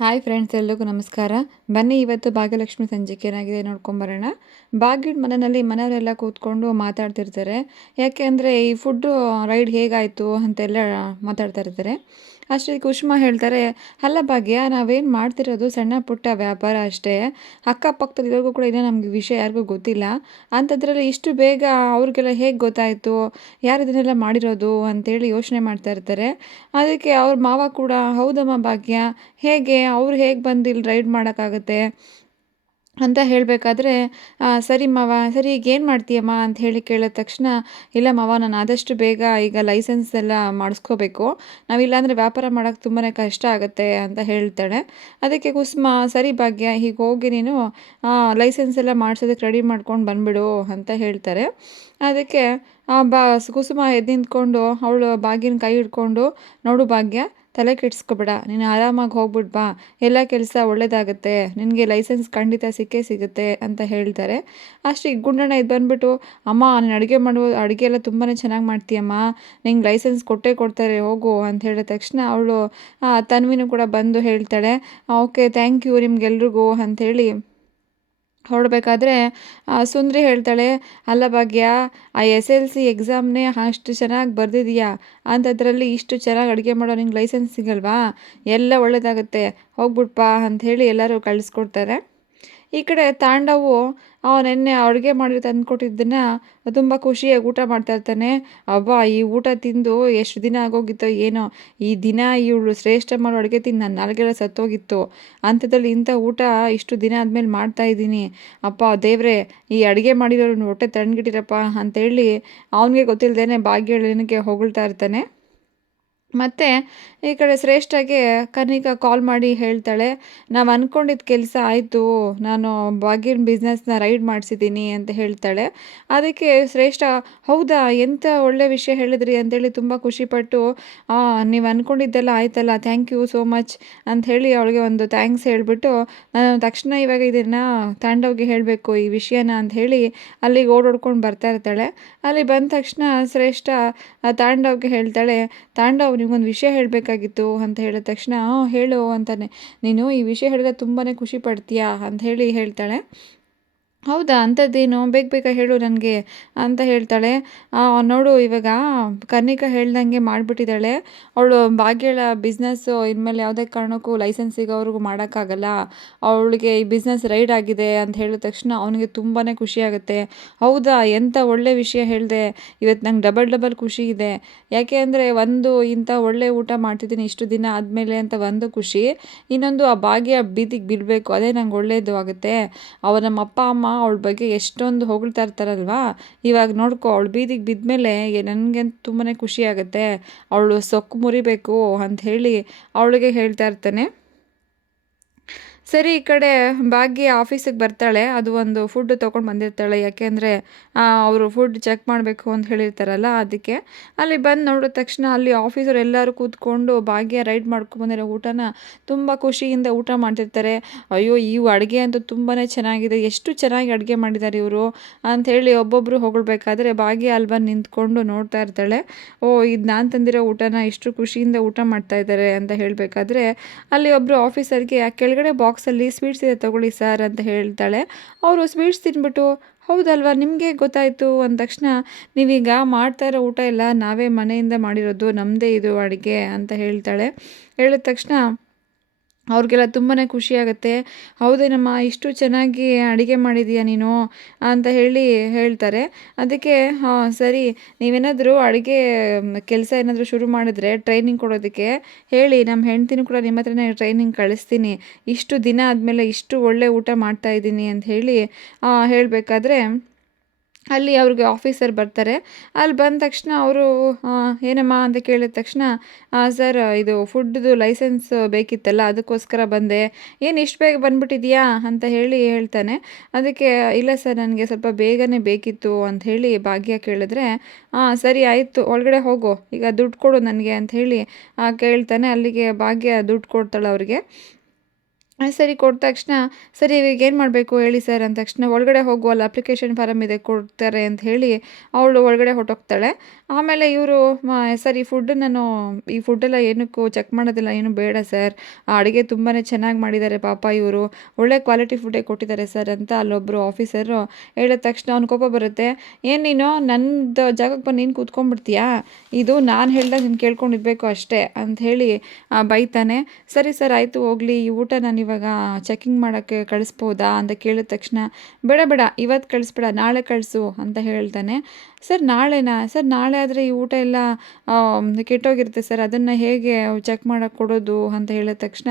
Hi friends, ಎಲ್ರಿಗೂ ನಮಸ್ಕಾರ. ಬನ್ನಿ ಇವತ್ತು ಭಾಗ್ಯಲಕ್ಷ್ಮಿ ಸಂಜೆಗೆ ಏನಾಗಿದೆ ನೋಡ್ಕೊಂಬರೋಣ. ಭಾಗ್ಯದ ಮನೆಯಲ್ಲಿ ಮನೆಯವರೆಲ್ಲ ಕೂತ್ಕೊಂಡು ಮಾತಾಡ್ತಿರ್ತಾರೆ. ಯಾಕೆ ಅಂದರೆ ಈ ಫುಡ್ಡು ರೈಡ್ ಹೇಗಾಯಿತು ಅಂತೆಲ್ಲ ಮಾತಾಡ್ತಾ ಇರ್ತಾರೆ. ಅಷ್ಟೇ ಕುಸುಮ ಹೇಳ್ತಾರೆ, ಅಲ್ಲ ಭಾಗ್ಯ, ನಾವೇನು ಮಾಡ್ತಿರೋದು ಸಣ್ಣ ಪುಟ್ಟ ವ್ಯಾಪಾರ ಅಷ್ಟೇ. ಅಕ್ಕಪಕ್ಕದಲ್ಲಿರೋರ್ಗೂ ಕೂಡ ಇನ್ನೂ ನಮಗೆ ವಿಷಯ ಯಾರಿಗೂ ಗೊತ್ತಿಲ್ಲ. ಅಂಥದ್ರಲ್ಲಿ ಇಷ್ಟು ಬೇಗ ಅವ್ರಿಗೆಲ್ಲ ಹೇಗೆ ಗೊತ್ತಾಯಿತು, ಯಾರು ಇದನ್ನೆಲ್ಲ ಮಾಡಿರೋದು ಅಂತೇಳಿ ಯೋಚನೆ ಮಾಡ್ತಾ ಇರ್ತಾರೆ. ಅದಕ್ಕೆ ಅವ್ರ ಮಾವ ಕೂಡ, ಹೌದಮ್ಮ ಭಾಗ್ಯ, ಹೇಗೆ ಅವ್ರು ಹೇಗೆ ಬಂದು ಇಲ್ಲಿ ರೈಡ್ ಮಾಡೋಕ್ಕಾಗತ್ತೆ ಅಂತ ಹೇಳಬೇಕಾದ್ರೆ, ಸರಿ ಮಾವ, ಸರಿ ಈಗ ಏನು ಮಾಡ್ತೀಯಮ್ಮ ಅಂತ ಹೇಳಿ ಕೇಳಿದ ತಕ್ಷಣ, ಇಲ್ಲ ಮಾವ, ನಾನು ಆದಷ್ಟು ಬೇಗ ಈಗ ಲೈಸೆನ್ಸ್ ಎಲ್ಲ ಮಾಡಿಸ್ಕೋಬೇಕು, ನಾವಿಲ್ಲಾಂದರೆ ವ್ಯಾಪಾರ ಮಾಡೋಕ್ಕೆ ತುಂಬಾ ಕಷ್ಟ ಆಗುತ್ತೆ ಅಂತ ಹೇಳ್ತಾಳೆ. ಅದಕ್ಕೆ ಕುಸುಮ, ಸರಿ ಭಾಗ್ಯ, ಹೀಗೆ ಹೋಗಿ ನೀನು ಲೈಸೆನ್ಸ್ ಎಲ್ಲ ಮಾಡಿಸೋದಕ್ಕೆ ರೆಡಿ ಮಾಡ್ಕೊಂಡು ಬಂದುಬಿಡು ಅಂತ ಹೇಳ್ತಾರೆ. ಅದಕ್ಕೆ ಕುಸುಮ ಎದ್ದು ನಿಂತ್ಕೊಂಡು ಅವಳು ಭಾಗ್ಯನ ಕೈ ಹಿಡ್ಕೊಂಡು, ನೋಡು ಭಾಗ್ಯ, ತಲೆ ಕೆಡಿಸ್ಕೊಬೇಡ, ನೀನು ಆರಾಮಾಗಿ ಹೋಗ್ಬಿಟ್ಟು ಬಾ, ಎಲ್ಲ ಕೆಲಸ ಒಳ್ಳೆಯದಾಗುತ್ತೆ, ನಿನಗೆ ಲೈಸೆನ್ಸ್ ಖಂಡಿತ ಸಿಕ್ಕೇ ಸಿಗುತ್ತೆ ಅಂತ ಹೇಳ್ತಾರೆ. ಅಷ್ಟಿಗೆ ಗುಂಡಣ್ಣ ಇದು ಬಂದುಬಿಟ್ಟು, ಅಮ್ಮ, ನೀನು ಅಡುಗೆ ಎಲ್ಲ ತುಂಬಾ ಚೆನ್ನಾಗಿ ಮಾಡ್ತೀಯಮ್ಮ, ನಿಂಗೆ ಲೈಸೆನ್ಸ್ ಕೊಟ್ಟೇ ಕೊಡ್ತಾರೆ, ಹೋಗು ಅಂತ ಹೇಳಿದ ತಕ್ಷಣ ಅವಳು ತನ್ವಿನೂ ಕೂಡ ಬಂದು ಹೇಳ್ತಾಳೆ, ಓಕೆ, ಥ್ಯಾಂಕ್ ಯು ನಿಮ್ಗೆಲ್ರಿಗೂ ಅಂಥೇಳಿ ಹೊರಡಬೇಕಾದ್ರೆ ಸುಂದ್ರಿ ಹೇಳ್ತಾಳೆ, ಅಲ್ಲ ಭಾಗ್ಯ, ಆ SLC ಎಕ್ಸಾಮ್ನೇ ಅಷ್ಟು ಚೆನ್ನಾಗಿ ಬರೆದಿದೀಯಾ, ಅಂಥದ್ರಲ್ಲಿ ಇಷ್ಟು ಚೆನ್ನಾಗಿ ಅಡುಗೆ ಮಾಡೋ ನಿಂಗೆ ಲೈಸೆನ್ಸ್ ಸಿಗಲ್ವಾ, ಎಲ್ಲ ಒಳ್ಳೆಯದಾಗುತ್ತೆ, ಹೋಗ್ಬಿಟ್ಪಾ ಅಂಥೇಳಿ ಎಲ್ಲರೂ ಕಳಿಸ್ಕೊಡ್ತಾರೆ. ಈ ಕಡೆ ತಾಂಡವು ನೆನ್ನೆ ಅಡುಗೆ ಮಾಡಿ ತಂದುಕೊಟ್ಟಿದ್ದನ್ನು ತುಂಬ ಖುಷಿಯಾಗಿ ಊಟ ಮಾಡ್ತಾ ಇರ್ತಾನೆ. ಅಬ್ಬಾ, ಈ ಊಟ ತಿಂದು ಎಷ್ಟು ದಿನ ಆಗೋಗಿತ್ತೋ ಏನೋ, ಈ ದಿನ ಇವಳು ಶ್ರೇಷ್ಠ ಮಾಡೋ ಅಡುಗೆ ತಿಂದು ನನ್ನ ನಾಲ್ಗೆಲ್ಲ ಸತ್ತೋಗಿತ್ತು, ಅಂಥದ್ರಲ್ಲಿ ಇಂಥ ಊಟ ಇಷ್ಟು ದಿನ ಆದಮೇಲೆ ಮಾಡ್ತಾಯಿದ್ದೀನಿ. ಅಪ್ಪ ದೇವ್ರೆ, ಈ ಅಡುಗೆ ಮಾಡಿರೋರು ಹೊಟ್ಟೆ ತಣ್ಣಗಿಟ್ಟಿರಪ್ಪ ಅಂತೇಳಿ ಅವನಿಗೆ ಗೊತ್ತಿಲ್ಲದೇನೆ ಭಾಗ್ಯಳಿನಿಗೆ ಹೊಗಳ್ತಾ ಇರ್ತಾನೆ. ಮತ್ತು ಈ ಕಡೆ ಶ್ರೇಷ್ಠಗೆ ಕನಿಕಾ ಕಾಲ್ ಮಾಡಿ ಹೇಳ್ತಾಳೆ, ನಾವು ಅಂದ್ಕೊಂಡಿದ್ದ ಕೆಲಸ ಆಯಿತು, ನಾನು ಭಾಗ್ಯನ ಬಿಸ್ನೆಸ್ನ ರೈಡ್ ಮಾಡಿಸಿದ್ದೀನಿ ಅಂತ ಹೇಳ್ತಾಳೆ. ಅದಕ್ಕೆ ಶ್ರೇಷ್ಠ, ಹೌದಾ, ಎಂಥ ಒಳ್ಳೆ ವಿಷಯ ಹೇಳಿದ್ರಿ ಅಂತೇಳಿ ತುಂಬ ಖುಷಿಪಟ್ಟು, ನೀವು ಅಂದ್ಕೊಂಡಿದ್ದೆಲ್ಲ ಆಯ್ತಲ್ಲ, ಥ್ಯಾಂಕ್ ಯು ಸೋ ಮಚ್ ಅಂಥೇಳಿ ಅವಳಿಗೆ ಒಂದು ಥ್ಯಾಂಕ್ಸ್ ಹೇಳಿಬಿಟ್ಟು, ನಾನು ತಕ್ಷಣ ಇವಾಗ ಇದನ್ನು ತಾಂಡವ್ಗೆ ಹೇಳಬೇಕು ಈ ವಿಷಯನ ಅಂಥೇಳಿ ಅಲ್ಲಿಗೆ ಓಡೋಡ್ಕೊಂಡು ಬರ್ತಾ ಇರ್ತಾಳೆ. ಅಲ್ಲಿ ಬಂದ ತಕ್ಷಣ ಶ್ರೇಷ್ಠ ತಾಂಡವ್ಗೆ ಹೇಳ್ತಾಳೆ, ತಾಂಡವ್, ನಿಮ್ಗೊಂದು ವಿಷಯ ಹೇಳಬೇಕಾಗಿತ್ತು ಅಂತ ಹೇಳಿದ ತಕ್ಷಣ, ಹೇಳು ಅಂತಾನೆ, ನೀನು ಈ ವಿಷಯ ಹೇಳಿದ್ರೆ ತುಂಬಾ ಖುಷಿ ಪಡ್ತೀಯಾ ಅಂತ ಹೇಳ್ತಾಳೆ. ಹೌದಾ, ಅಂಥದ್ದೇನು, ಬೇಗ ಬೇಗ ಹೇಳು ನನಗೆ ಅಂತ ಹೇಳ್ತಾಳೆ. ನೋಡು, ಇವಾಗ ಕನ್ನಿಕಾ ಹೇಳ್ದಂಗೆ ಮಾಡಿಬಿಟ್ಟಿದ್ದಾಳೆ, ಅವಳು ಭಾಗ್ಯಳ ಬಿಸ್ನೆಸ್ಸು ಇನ್ಮೇಲೆ ಯಾವುದೇ ಕಾರಣಕ್ಕೂ ಲೈಸೆನ್ಸ್ ಸಿಗೋವರೆಗೂ ಮಾಡೋಕ್ಕಾಗಲ್ಲ, ಅವಳಿಗೆ ಈ ಬಿಸ್ನೆಸ್ ರೈಡ್ ಆಗಿದೆ ಅಂತ ಹೇಳಿದ ತಕ್ಷಣ ಅವನಿಗೆ ತುಂಬಾ ಖುಷಿಯಾಗುತ್ತೆ. ಹೌದಾ, ಎಂಥ ಒಳ್ಳೆ ವಿಷಯ ಹೇಳಿದೆ, ಇವತ್ತು ನಂಗೆ ಡಬಲ್ ಖುಷಿ ಇದೆ. ಯಾಕೆ ಅಂದರೆ, ಒಂದು ಇಂಥ ಒಳ್ಳೆ ಊಟ ಮಾಡ್ತಿದ್ದೀನಿ ಇಷ್ಟು ದಿನ ಆದಮೇಲೆ ಅಂತ ಒಂದು ಖುಷಿ, ಇನ್ನೊಂದು ಆ ಭಾಗ್ಯ ಬೀದಿಗೆ ಬಿಡಬೇಕು, ಅದೇ ನಂಗೆ ಒಳ್ಳೆಯದು ಆಗುತ್ತೆ. ನಮ್ಮ ಅಪ್ಪ ಅಮ್ಮ ಅವಳ ಬಗ್ಗೆ ಎಷ್ಟೊಂದು ಹೊಗಳ್ತಾ ಇರ್ತಾರಲ್ವಾ, ಇವಾಗ ನೋಡ್ಕೊ, ಅವಳು ಬೀದಿಗೆ ಬಿದ್ಮೇಲೆ ನನಗೆ ತುಂಬಾ ಖುಷಿ ಆಗುತ್ತೆ, ಅವಳು ಸೊಕ್ಕು ಮುರಿಬೇಕು ಅಂಥೇಳಿ ಅವಳಿಗೆ ಹೇಳ್ತಾ ಇರ್ತಾನೆ. ಸರಿ, ಈ ಕಡೆ ಭಾಗ್ಯ ಆಫೀಸಿಗೆ ಬರ್ತಾಳೆ. ಅದು ಒಂದು ಫುಡ್ ತೊಗೊಂಡು ಬಂದಿರ್ತಾಳೆ, ಯಾಕೆಂದರೆ ಅವರು ಫುಡ್ ಚೆಕ್ ಮಾಡಬೇಕು ಅಂತ ಹೇಳಿರ್ತಾರಲ್ಲ, ಅದಕ್ಕೆ. ಅಲ್ಲಿ ಬಂದು ನೋಡಿದ ತಕ್ಷಣ ಅಲ್ಲಿ ಆಫೀಸರು ಎಲ್ಲರೂ ಕೂತ್ಕೊಂಡು ಭಾಗ್ಯ ರೈಡ್ ಮಾಡ್ಕೊಂಬಂದಿರೋ ಊಟನ ತುಂಬ ಖುಷಿಯಿಂದ ಊಟ ಮಾಡ್ತಿರ್ತಾರೆ. ಅಯ್ಯೋ, ಈ ಅಡುಗೆ ಅಂತೂ ತುಂಬಾ ಚೆನ್ನಾಗಿದೆ, ಎಷ್ಟು ಚೆನ್ನಾಗಿ ಅಡುಗೆ ಮಾಡಿದ್ದಾರೆ ಇವರು ಅಂಥೇಳಿ ಒಬ್ಬೊಬ್ಬರು ಹೊಗಳ್ಬೇಕಾದ್ರೆ ಭಾಗ್ಯ ಅಲ್ಲಿ ಬಂದು ನಿಂತ್ಕೊಂಡು ನೋಡ್ತಾ ಇರ್ತಾಳೆ. ಇದು ನಾನು ತಂದಿರೋ ಊಟನ ಇಷ್ಟು ಖುಷಿಯಿಂದ ಊಟ ಮಾಡ್ತಾ ಇದ್ದಾರೆ ಅಂತ ಹೇಳಬೇಕಾದ್ರೆ, ಅಲ್ಲಿ ಒಬ್ಬರು ಆಫೀಸರ್ಗೆ ಕೆಳಗಡೆ ಬಾಕ್ಸಲ್ಲಿ ಸ್ವೀಟ್ಸ್ ಇದೆ ತೊಗೊಳ್ಳಿ ಸರ್ ಅಂತ ಹೇಳ್ತಾಳೆ. ಅವರು ಸ್ವೀಟ್ಸ್ ತಿಂದ್ಬಿಟ್ಟು, ಹೌದಲ್ವಾ, ನಿಮಗೆ ಗೊತ್ತಾಯಿತು ಅಂದ ತಕ್ಷಣ, ನೀವೀಗ ಮಾಡ್ತಾ ಇರೋ ಊಟ ಎಲ್ಲ ನಾವೇ ಮನೆಯಿಂದ ಮಾಡಿರೋದು, ನಮ್ಮದೇ ಇದು ಅಡುಗೆ ಅಂತ ಹೇಳ್ತಾಳೆ. ಹೇಳಿದ ತಕ್ಷಣ ಅವ್ರಿಗೆಲ್ಲ ತುಂಬಾ ಖುಷಿಯಾಗುತ್ತೆ. ಹೌದೇನಮ್ಮ, ಇಷ್ಟು ಚೆನ್ನಾಗಿ ಅಡುಗೆ ಮಾಡಿದೀಯ ನೀನು ಅಂತ ಹೇಳ್ತಾರೆ. ಅದಕ್ಕೆ ಸರಿ, ನೀವೇನಾದರೂ ಅಡುಗೆ ಕೆಲಸ ಏನಾದರೂ ಶುರು ಮಾಡಿದ್ರೆ ಟ್ರೈನಿಂಗ್ ಕೊಡೋದಕ್ಕೆ ಹೇಳಿ, ನಮ್ಮ ಹೆಂಡ್ತಿನೂ ಕೂಡ ನಿಮ್ಮ ಹತ್ರನೇ ಟ್ರೈನಿಂಗ್ ಕಳಿಸ್ತೀನಿ, ಇಷ್ಟು ದಿನ ಆದಮೇಲೆ ಇಷ್ಟು ಒಳ್ಳೆ ಊಟ ಮಾಡ್ತಾಯಿದ್ದೀನಿ ಅಂತ ಹೇಳಬೇಕಾದ್ರೆ ಅಲ್ಲಿ ಅವ್ರಿಗೆ ಆಫೀಸರ್ ಬರ್ತಾರೆ. ಅಲ್ಲಿ ಬಂದ ತಕ್ಷಣ ಅವರು, ಏನಮ್ಮ ಅಂತ ಕೇಳಿದ ತಕ್ಷಣ, ಸರ್, ಇದು ಫುಡ್ದು ಲೈಸೆನ್ಸ್ ಬೇಕಿತ್ತಲ್ಲ, ಅದಕ್ಕೋಸ್ಕರ ಬಂದೆ. ಏನು ಇಷ್ಟು ಬೇಗ ಬಂದುಬಿಟ್ಟಿದೆಯಾ ಅಂತ ಹೇಳ್ತಾನೆ. ಅದಕ್ಕೆ, ಇಲ್ಲ ಸರ್, ನನಗೆ ಸ್ವಲ್ಪ ಬೇಗನೆ ಬೇಕಿತ್ತು ಅಂಥೇಳಿ ಭಾಗ್ಯ ಕೇಳಿದ್ರೆ, ಸರಿ ಆಯಿತು, ಒಳಗಡೆ ಹೋಗು, ಈಗ ದುಡ್ಡು ಕೊಡು ನನಗೆ ಅಂಥೇಳಿ ಕೇಳ್ತಾನೆ. ಅಲ್ಲಿಗೆ ಭಾಗ್ಯ ದುಡ್ಡು ಕೊಡ್ತಾಳೆ ಅವ್ರಿಗೆ. ಸರಿ ಕೊಟ್ಟ ತಕ್ಷಣ, "ಸರಿ ಇವಾಗ ಏನು ಮಾಡಬೇಕು ಹೇಳಿ ಸರ್" ಅಂದ ತಕ್ಷಣ, "ಒಳಗಡೆ ಹೋಗು ಅಲ್ಲಿ ಅಪ್ಲಿಕೇಶನ್ ಫಾರಮ್ ಇದೆ ಕೊಡ್ತಾರೆ" ಅಂತ ಹೇಳಿ ಅವಳು ಒಳಗಡೆ ಹೊರ್ಟೋಗ್ತಾಳೆ. ಆಮೇಲೆ ಇವರು "ಸರ್ ಈ ಫುಡ್ಡೆಲ್ಲ ಏನಕ್ಕೂ ಚೆಕ್ ಮಾಡೋದಿಲ್ಲ ಏನು ಬೇಡ ಸರ್. ಆ ಅಡುಗೆ ತುಂಬಾ ಚೆನ್ನಾಗಿ ಮಾಡಿದ್ದಾರೆ ಪಾಪ ಇವರು. ಒಳ್ಳೆ ಕ್ವಾಲಿಟಿ ಫುಡ್ಡೇ ಕೊಟ್ಟಿದ್ದಾರೆ ಸರ್" ಅಂತ ಅಲ್ಲೊಬ್ಬರು ಆಫೀಸರು ಹೇಳಿದ ತಕ್ಷಣ ಅವ್ನಿಗೆ ಕೋಪ ಬರುತ್ತೆ. "ಏನು ನೀನು ನಂದು ಜಾಗಕ್ಕೆ ಬಂದು ನೀನು ಕೂತ್ಕೊಂಡ್ಬಿಡ್ತೀಯಾ? ಇದು ನಾನು ಹೇಳ್ದಾಗ ನೀನು ಕೇಳ್ಕೊಂಡಿರ್ಬೇಕು ಅಷ್ಟೇ" ಅಂತ ಹೇಳಿ ಬೈತಾನೆ. "ಸರಿ ಸರ್ ಆಯಿತು ಹೋಗಲಿ, ಈ ಊಟ ನಾನಿವಾಗ ಚೆಕಿಂಗ್ ಮಾಡೋಕ್ಕೆ ಕಳಿಸ್ಬೋದಾ?" ಅಂತ ಕೇಳಿದ ತಕ್ಷಣ, "ಬೇಡ ಬೇಡ ಇವತ್ತು ಕಳಿಸ್ಬೇಡ ನಾಳೆ ಕಳಿಸು" ಅಂತ ಹೇಳ್ತಾನೆ. "ಸರ್ ನಾಳೆನಾ? ಸರ್ ನಾಳೆ ಆದರೆ ಈ ಊಟ ಎಲ್ಲ ಕೆಟ್ಟೋಗಿರುತ್ತೆ ಸರ್, ಅದನ್ನು ಹೇಗೆ ಚೆಕ್ ಮಾಡೋಕ್ಕೆ ಕೊಡೋದು" ಅಂತ ಹೇಳಿದ ತಕ್ಷಣ,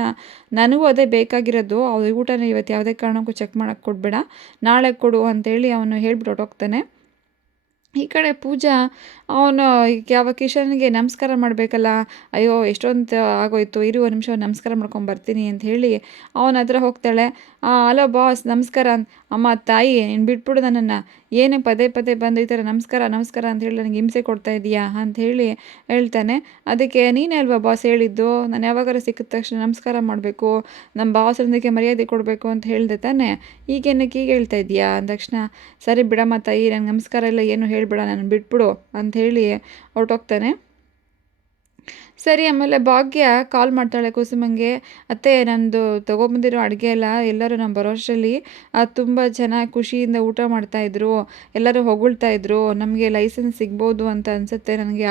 "ನನಗೂ ಅದೇ ಬೇಕಾಗಿರೋದು, ಈ ಊಟನ ಇವತ್ತು ಯಾವುದೇ ಕಾರಣಕ್ಕೂ ಚೆಕ್ ಮಾಡೋಕ್ಕೆ ಕೊಡಬೇಡ, ನಾಳೆ ಕೊಡು" ಅಂತೇಳಿ ಅವನು ಹೇಳ್ಬಿಟ್ಟು ಹೊರ್ಟೋಗ್ತಾನೆ. ಈ ಕಡೆ ಪೂಜಾ ಅವನು ಯಾವ ಕಿಶನ್‌ಗೆ ನಮಸ್ಕಾರ ಮಾಡಬೇಕಲ್ಲ, ಅಯ್ಯೋ ಎಷ್ಟೊಂದು ಆಗೋಯ್ತು, ಇರು ಒಂದು ನಿಮಿಷ ನಮಸ್ಕಾರ ಮಾಡ್ಕೊಂಡು ಬರ್ತೀನಿ ಅಂತ ಹೇಳಿ ಅವನ ಹತ್ರ ಹೋಗ್ತಾಳೆ. ಹಲೋ ಬಾಸ್ ನಮಸ್ಕಾರ ಅಮ್ಮ ತಾಯಿ ನೀನು ಬಿಟ್ಬಿಡು ನನ್ನನ್ನು, ಏನೇ ಪದೇ ಪದೇ ಬಂದು ಈ ಥರ ನಮಸ್ಕಾರ ನಮಸ್ಕಾರ ಅಂತ ಹೇಳಿ ನನಗೆ ಹಿಂಸೆ ಕೊಡ್ತಾ ಇದೀಯಾ ಅಂತ ಹೇಳಿ ಹೇಳ್ತಾನೆ. ಅದಕ್ಕೆ "ನೀನೇ ಅಲ್ವಾ ಬಾಸ್ ಹೇಳಿದ್ದು, ನಾನು ಯಾವಾಗಾರು ಸಿಕ್ಕಿದ ತಕ್ಷಣ ನಮಸ್ಕಾರ ಮಾಡಬೇಕು, ನಮ್ಮ ಬಾಸ್ ಅಂದಕ್ಕೆ ಮರ್ಯಾದೆ ಕೊಡಬೇಕು ಅಂತ ಹೇಳಿದೆ ತಾನೇ, ಈಗೇನಕ್ಕೆ ಹೀಗೆ ಹೇಳ್ತಾ ಇದೀಯಾ" ಅಂದ ತಕ್ಷಣ, "ಸರಿ ಬಿಡಮ್ಮ ತಾಯಿ ನಂಗೆ ನಮಸ್ಕಾರ ಎಲ್ಲ ಏನು ಹೇಳಬೇಡ, ನನ್ನ ಬಿಟ್ಬಿಡು" ಅಂಥೇಳಿ ಹೊರ್ಟೋಗ್ತಾನೆ. ಸರಿ ಆಮೇಲೆ ಭಾಗ್ಯ ಕಾಲ್ ಮಾಡ್ತಾಳೆ ಕುಸುಮಂಗೆ, "ಅತ್ತೆ ನಂದು ತೊಗೊಂಬಂದಿರೋ ಅಡುಗೆ ಎಲ್ಲ ಎಲ್ಲರೂ ನಾನು ಬರೋ ಅಷ್ಟರಲ್ಲಿ ತುಂಬ ಚೆನ್ನಾಗಿ ಖುಷಿಯಿಂದ ಊಟ ಮಾಡ್ತಾಯಿದ್ರು, ಎಲ್ಲರೂ ಹೊಗಳ್ತಾ ಇದ್ರು, ನಮಗೆ ಲೈಸೆನ್ಸ್ ಸಿಗ್ಬೋದು ಅಂತ ಅನಿಸುತ್ತೆ, ನನಗೆ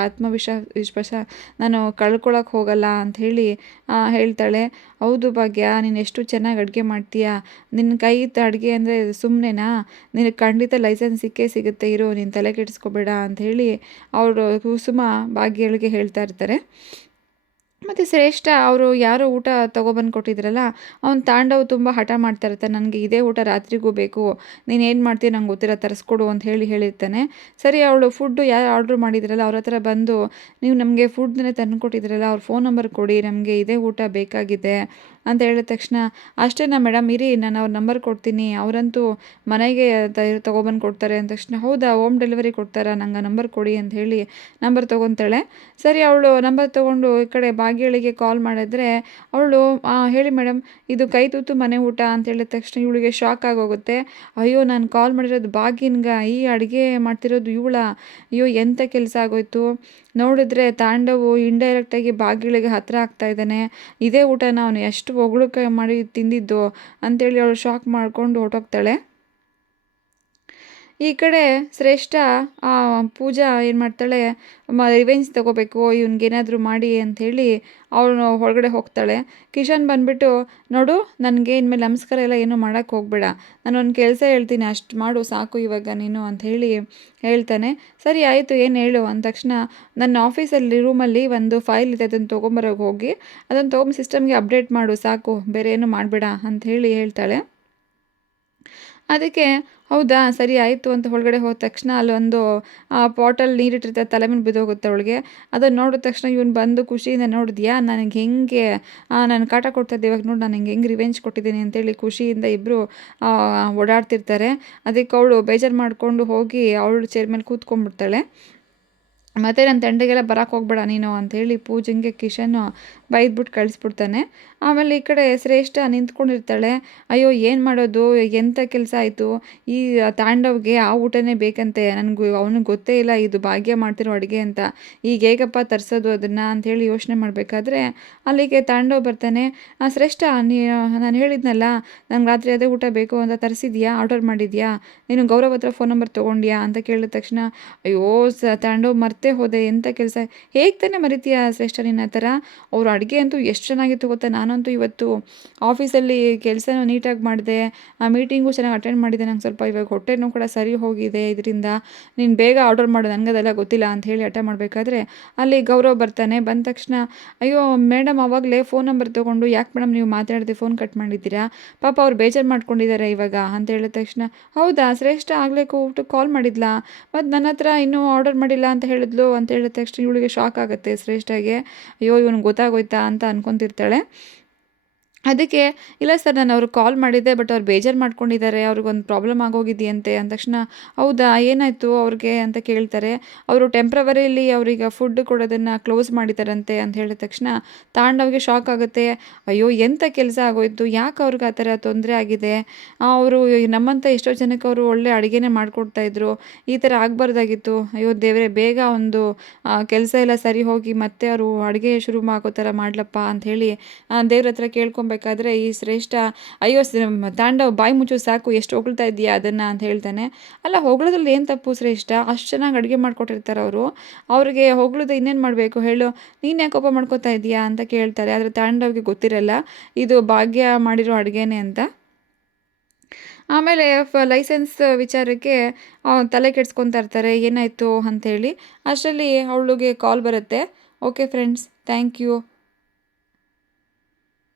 ವಿಶ್ವಾಸ ನಾನು ಕಳ್ಕೊಳಕ್ಕೆ ಹೋಗಲ್ಲ" ಅಂಥೇಳಿ ಹೇಳ್ತಾಳೆ. "ಹೌದು ಭಾಗ್ಯ ನೀನು ಎಷ್ಟು ಚೆನ್ನಾಗಿ ಅಡುಗೆ ಮಾಡ್ತೀಯಾ, ನಿನ್ನ ಕೈಯಿದ್ದ ಅಡುಗೆ ಅಂದರೆ ಸುಮ್ಮನೆನಾ, ನಿನಗೆ ಖಂಡಿತ ಲೈಸೆನ್ಸ್ ಸಿಕ್ಕೇ ಸಿಗುತ್ತೆ, ಇರು ನೀನು ತಲೆ ಕೆಡಿಸ್ಕೋಬೇಡ" ಅಂಥೇಳಿ ಅವರು ಕುಸುಮ ಭಾಗ್ಯಳಿಗೆ ಹೇಳ್ತಾ ಇರ್ತಾರೆ. ಮತ್ತು ಶ್ರೇಷ್ಠ ಅವರು ಯಾರೋ ಊಟ ತೊಗೊಬಂದು ಕೊಟ್ಟಿದ್ರಲ್ಲ, ಅವ್ನು ತಾಂಡವ್ ತುಂಬ ಹಠ ಮಾಡ್ತಾ ಇರ್ತಾನೆ, "ನನಗೆ ಇದೇ ಊಟ ರಾತ್ರಿಗೂ ಬೇಕು, ನೀನೇನು ಮಾಡ್ತೀಯ ನಂಗೆ ಗೊತ್ತಿಲ್ಲ ತರಿಸ್ಕೊಡು" ಅಂತ ಹೇಳಿರ್ತಾನೆ. ಸರಿ ಅವಳು ಫುಡ್ಡು ಯಾರು ಆರ್ಡ್ರ್ ಮಾಡಿದ್ರಲ್ಲ ಅವ್ರ ಹತ್ರ ಬಂದು, "ನೀವು ನಮಗೆ ಫುಡ್ಡನ್ನೇ ತಂದು ಕೊಟ್ಟಿದ್ರಲ್ಲ ಅವ್ರ ಫೋನ್ ನಂಬರ್ ಕೊಡಿ, ನಮಗೆ ಇದೇ ಊಟ ಬೇಕಾಗಿದೆ" ಅಂತ ಹೇಳಿದ ತಕ್ಷಣ, "ಅಷ್ಟೇನಾ ಮೇಡಮ್ ಇರಿ ನಾನು ಅವ್ರ ನಂಬರ್ ಕೊಡ್ತೀನಿ, ಅವರಂತೂ ಮನೆಗೆ ತೊಗೊಬಂದು ಕೊಡ್ತಾರೆ" ಅಂದ ತಕ್ಷಣ, "ಹೌದಾ ಹೋಮ್ ಡೆಲಿವರಿ ಕೊಡ್ತಾರಾ, ನಂಗೆ ಆ ನಂಬರ್ ಕೊಡಿ" ಅಂತ ಹೇಳಿ ನಂಬರ್ ತೊಗೊತಾಳೆ. ಸರಿ ಅವಳು ನಂಬರ್ ತೊಗೊಂಡು ಈ ಕಡೆ ಭಾಗ್ಯಳಿಗೆ ಕಾಲ್ ಮಾಡಿದ್ರೆ ಅವಳು, ಹೇಳಿ ಮೇಡಮ್ ಇದು ಕೈ ತೂತು ಮನೆ ಊಟ" ಅಂತ ಹೇಳಿದ ತಕ್ಷಣ ಇವಳಿಗೆ ಶಾಕ್ ಆಗೋಗುತ್ತೆ. ಅಯ್ಯೋ ನಾನು ಕಾಲ್ ಮಾಡಿರೋದು ಭಾಗ್ಯನ್ಗ, ಈ ಅಡುಗೆ ಮಾಡ್ತಿರೋದು ಇವಳಾ, ಅಯ್ಯೋ ಎಂಥ ಕೆಲಸ ಆಗೋಯ್ತು, ನೋಡಿದ್ರೆ ತಾಂಡವು ಇಂಡೈರೆಕ್ಟಾಗಿ ಭಾಗ್ಯಳಿಗೆ ಹತ್ತಿರ ಆಗ್ತಾ ಇದ್ದಾನೆ, ಇದೇ ಊಟನ ಅವನು ಎಷ್ಟು ಹೊಗಳಿಕೆ ಮಾಡಿ ತಿಂದಿದ್ದು ಅಂತೇಳಿ ಅವಳು ಶಾಕ್ ಮಾಡಿಕೊಂಡು ಹೊರಟೋಗ್ತಾಳೆ. ಈ ಕಡೆ ಶ್ರೇಷ್ಠ ಪೂಜಾ ಏನು ಮಾಡ್ತಾಳೆ, ರಿವೆಂಜ್ ತೊಗೋಬೇಕು ಇವ್ನಿಗೇನಾದರೂ ಮಾಡಿ ಅಂಥೇಳಿ ಅವಳು ಹೊರಗಡೆ ಹೋಗ್ತಾಳೆ. ಕಿಶನ್ ಬಂದುಬಿಟ್ಟು, "ನೋಡು ನನಗೆ ಇನ್ಮೇಲೆ ನಮಸ್ಕಾರ ಎಲ್ಲ ಏನೂ ಮಾಡೋಕ್ಕೆ ಹೋಗಬೇಡ, ನಾನೊಂದು ಕೆಲಸ ಹೇಳ್ತೀನಿ ಅಷ್ಟು ಮಾಡು ಸಾಕು ಇವಾಗ ನೀನು" ಅಂಥೇಳಿ ಹೇಳ್ತಾನೆ. "ಸರಿ ಆಯಿತು ಏನು ಹೇಳು" ಅಂದ ತಕ್ಷಣ, "ನನ್ನ ಆಫೀಸಲ್ಲಿ ರೂಮಲ್ಲಿ ಒಂದು ಫೈಲ್ ಇದೆ, ಅದನ್ನು ತೊಗೊಂಬರೋಕೆ ಹೋಗಿ ಅದನ್ನು ತೊಗೊಂಡು ಸಿಸ್ಟಮ್ಗೆ ಅಪ್ಡೇಟ್ ಮಾಡು ಸಾಕು, ಬೇರೆ ಏನೂ ಮಾಡಬೇಡ" ಅಂಥೇಳಿ ಹೇಳ್ತಾಳೆ. ಅದಕ್ಕೆ "ಹೌದಾ ಸರಿ ಆಯಿತು" ಅಂತ ಒಳಗಡೆ ಹೋದ ತಕ್ಷಣ ಅಲ್ಲೊಂದು ಪಾಟಲ್ಲಿ ನೀರಿಟ್ಟಿರ್ತಾರೆ, ತಲೆ ಮೇಲೆ ಬಿದ್ದೋಗುತ್ತೆ ಅವಳಿಗೆ. ಅದನ್ನು ನೋಡಿದ ತಕ್ಷಣ ಇವನು ಬಂದು ಖುಷಿಯಿಂದ, "ನೋಡಿದ್ಯಾ ನನಗೆ ಹೆಂಗೆ ನಾನು ಕಾಟ ಕೊಡ್ತಾ ಇದ್ದೆ, ಇವಾಗ ನೋಡಿ ನಾನು ಹೆಂಗೆ ರಿವೆಂಜ್ ಕೊಟ್ಟಿದ್ದೀನಿ" ಅಂತೇಳಿ ಖುಷಿಯಿಂದ ಇಬ್ಬರು ಓಡಾಡ್ತಿರ್ತಾರೆ. ಅದಕ್ಕೆ ಅವಳು ಬೇಜಾರು ಮಾಡಿಕೊಂಡು ಹೋಗಿ ಅವಳು ಚೇರ್ ಮೇಲೆ ಕೂತ್ಕೊಂಡ್ಬಿಡ್ತಾಳೆ. "ಮತ್ತೆ ನನ್ನ ತಂಡೆಗೆಲ್ಲ ಬರೋಕ್ಕೆ ಹೋಗಬೇಡ ನೀನು" ಅಂಥೇಳಿ ಪೂಜೆಗೆ ಕಿಶನ್ನು ಬೈದ್ಬಿಟ್ಟು ಕಳಿಸ್ಬಿಡ್ತಾನೆ. ಆಮೇಲೆ ಈ ಕಡೆ ಶ್ರೇಷ್ಠ ನಿಂತ್ಕೊಂಡಿರ್ತಾಳೆ. ಅಯ್ಯೋ ಏನು ಮಾಡೋದು, ಎಂಥ ಕೆಲಸ ಆಯಿತು, ಈ ತಾಂಡವ್ಗೆ ಆ ಊಟನೇ ಬೇಕಂತೆ, ಅವನಿಗೆ ಗೊತ್ತೇ ಇಲ್ಲ ಇದು ಭಾಗ್ಯ ಮಾಡ್ತಿರೋ ಅಡುಗೆ ಅಂತ, ಈಗ ಹೇಗಪ್ಪ ತರಿಸೋದು ಅದನ್ನು ಅಂಥೇಳಿ ಯೋಚನೆ ಮಾಡಬೇಕಾದ್ರೆ ಅಲ್ಲಿಗೆ ತಾಂಡವ್ ಬರ್ತಾನೆ. "ಶ್ರೇಷ್ಠ ನಾನು ಹೇಳಿದ್ನಲ್ಲ ನಂಗೆ ರಾತ್ರಿ ಅದೇ ಊಟ ಬೇಕು ಅಂತ, ತರಿಸಿದ್ಯಾ, ಆರ್ಡರ್ ಮಾಡಿದ್ಯಾ, ನೀನು ಗೌರವ್ ಹತ್ರ ಫೋನ್ ನಂಬರ್ ತೊಗೊಂಡ್ಯಾ" ಅಂತ ಕೇಳಿದ ತಕ್ಷಣ, "ಅಯ್ಯೋ ತಾಂಡವ್ ಮರ್ತೇ ಹೋದೆ, ಎಂಥ ಕೆಲಸ, ಹೇಗೆ ತಾನೇ ಮರಿತೀಯಾ ಶ್ರೇಷ್ಠ ನಿನ್ನ ಆ ಥರ, ಅವ್ರ ಅಡುಗೆ ಅಂತೂ ಎಷ್ಟು ಚೆನ್ನಾಗಿತ್ತು ಗೊತ್ತಾ, ನಾನಂತೂ ಇವತ್ತು ಆಫೀಸಲ್ಲಿ ಕೆಲಸನೂ ನೀಟಾಗಿ ಮಾಡಿದೆ, ಆ ಮೀಟಿಂಗು ಚೆನ್ನಾಗಿ ಅಟೆಂಡ್ ಮಾಡಿದೆ, ನಂಗೆ ಸ್ವಲ್ಪ ಇವಾಗ ಹೊಟ್ಟೆನೂ ಕೂಡ ಸರಿ ಹೋಗಿದೆ ಇದರಿಂದ, ನೀನು ಬೇಗ ಆರ್ಡರ್ ಮಾಡು ನನಗದೆಲ್ಲ ಗೊತ್ತಿಲ್ಲ" ಅಂತ ಹೇಳಿ ಹಠ ಮಾಡಬೇಕಾದ್ರೆ ಅಲ್ಲಿ ಗೌರವ್ ಬರ್ತಾನೆ. ಬಂದ ತಕ್ಷಣ, "ಅಯ್ಯೋ ಮೇಡಮ್ ಆವಾಗಲೇ ಫೋನ್ ನಂಬರ್ ತೊಗೊಂಡು ಯಾಕೆ ಮೇಡಮ್ ನೀವು ಮಾತಾಡದೆ ಫೋನ್ ಕಟ್ ಮಾಡಿದ್ದೀರಾ, ಪಾಪ ಅವ್ರು ಬೇಜಾರು ಮಾಡ್ಕೊಂಡಿದ್ದಾರೆ ಇವಾಗ" ಅಂತ ಹೇಳಿದ ತಕ್ಷಣ, "ಹೌದಾ ಶ್ರೇಷ್ಠ ಆಗಲೇ ಊಟಕ್ಕೆ ಕಾಲ್ ಮಾಡಿದ್ಲಾ, ಮತ್ತು ನನ್ನ ಹತ್ರ ಇನ್ನೂ ಆರ್ಡರ್ ಮಾಡಿಲ್ಲ ಅಂತ ಹೇಳಿದ್ಲು" ಅಂತ ಹೇಳಿದ ತಕ್ಷಣ ಇವಳಿಗೆ ಶಾಕ್ ಆಗುತ್ತೆ ಶ್ರೇಷ್ಠಗೆ. ಅಯ್ಯೋ ಇವನಿಗೆ ಗೊತ್ತಾಗೋಯ್ತಾ ಅಂತ ಅನ್ಕೊತಿರ್ತಾಳೆ. ಅದಕ್ಕೆ ಇಲ್ಲ ಸರ್ ನಾನು ಅವ್ರಿಗೆ ಕಾಲ್ ಮಾಡಿದ್ದೆ, ಬಟ್ ಅವ್ರು ಬೇಜಾರು ಮಾಡ್ಕೊಂಡಿದ್ದಾರೆ, ಅವ್ರಿಗೊಂದು ಪ್ರಾಬ್ಲಮ್ ಆಗೋಗಿದೆಯಂತೆ ಅಂದ ತಕ್ಷಣ, ಹೌದಾ ಏನಾಯಿತು ಅವ್ರಿಗೆ ಅಂತ ಕೇಳ್ತಾರೆ. ಅವರು ಟೆಂಪ್ರವರಿಲಿ ಅವ್ರಿಗೆ ಫುಡ್ ಕೊಡೋದನ್ನು ಕ್ಲೋಸ್ ಮಾಡಿದ್ದಾರಂತೆ ಅಂತ ಹೇಳಿದ ತಕ್ಷಣ ತಾಂಡವ್ಗೆ ಶಾಕ್ ಆಗುತ್ತೆ. ಅಯ್ಯೋ ಎಂಥ ಕೆಲಸ ಆಗೋಯ್ತು, ಯಾಕೆ ಅವ್ರಿಗೆ ಆ ಥರ ತೊಂದರೆ ಆಗಿದೆ, ಅವರು ನಮ್ಮಂಥ ಎಷ್ಟೋ ಜನಕ್ಕೆ ಅವರು ಒಳ್ಳೆ ಅಡುಗೆನೇ ಮಾಡಿಕೊಡ್ತಾಯಿದ್ರು, ಈ ಥರ ಆಗಬಾರ್ದಾಗಿತ್ತು. ಅಯ್ಯೋ ದೇವರೇ, ಬೇಗ ಒಂದು ಕೆಲಸ ಎಲ್ಲ ಸರಿ ಹೋಗಿ ಮತ್ತೆ ಅವರು ಅಡುಗೆ ಶುರು ಆಗೋ ಥರ ಮಾಡ್ಲಪ್ಪ ಅಂಥೇಳಿ ದೇವ್ರ ಹತ್ರ ಕೇಳ್ಕೊಬೇಕಾದ್ರೆ ಈ ಶ್ರೇಷ್ಠ, ಅಯ್ಯೋ ತಾಂಡವ್ ಬಾಯಿ ಮುಚ್ಚು ಸಾಕು, ಎಷ್ಟು ಹೊಗಳ್ತಾ ಇದೆಯಾ ಅದನ್ನು ಅಂತ ಹೇಳ್ತಾನೆ. ಅಲ್ಲ ಹೊಗಳೋದ್ರಲ್ಲಿ ಏನು ತಪ್ಪು ಶ್ರೇಷ್ಠ, ಅಷ್ಟು ಚೆನ್ನಾಗಿ ಅಡುಗೆ ಮಾಡಿಕೊಟ್ಟಿರ್ತಾರೆ ಅವರು, ಅವ್ರಿಗೆ ಹೊಗಳೋದು ಇನ್ನೇನು ಮಾಡಬೇಕು ಹೇಳು, ನೀನು ಯಾಕೆ ಕೋಪ ಮಾಡ್ಕೋತಾ ಇದೆಯಾ ಅಂತ ಕೇಳ್ತಾರೆ. ಆದರೆ ತಾಂಡವ್ಗೆ ಗೊತ್ತಿರಲ್ಲ ಇದು ಭಾಗ್ಯ ಮಾಡಿರೋ ಅಡುಗೆನೇ ಅಂತ. ಆಮೇಲೆ ಲೈಸೆನ್ಸ್ ವಿಚಾರಕ್ಕೆ ತಲೆ ಕೆಡಿಸ್ಕೊತಾ ಇರ್ತಾರೆ, ಏನಾಯಿತು ಅಂಥೇಳಿ. ಅಷ್ಟರಲ್ಲಿ ಅವಳಿಗೆ ಕಾಲ್ ಬರುತ್ತೆ. Okay friends, thank you.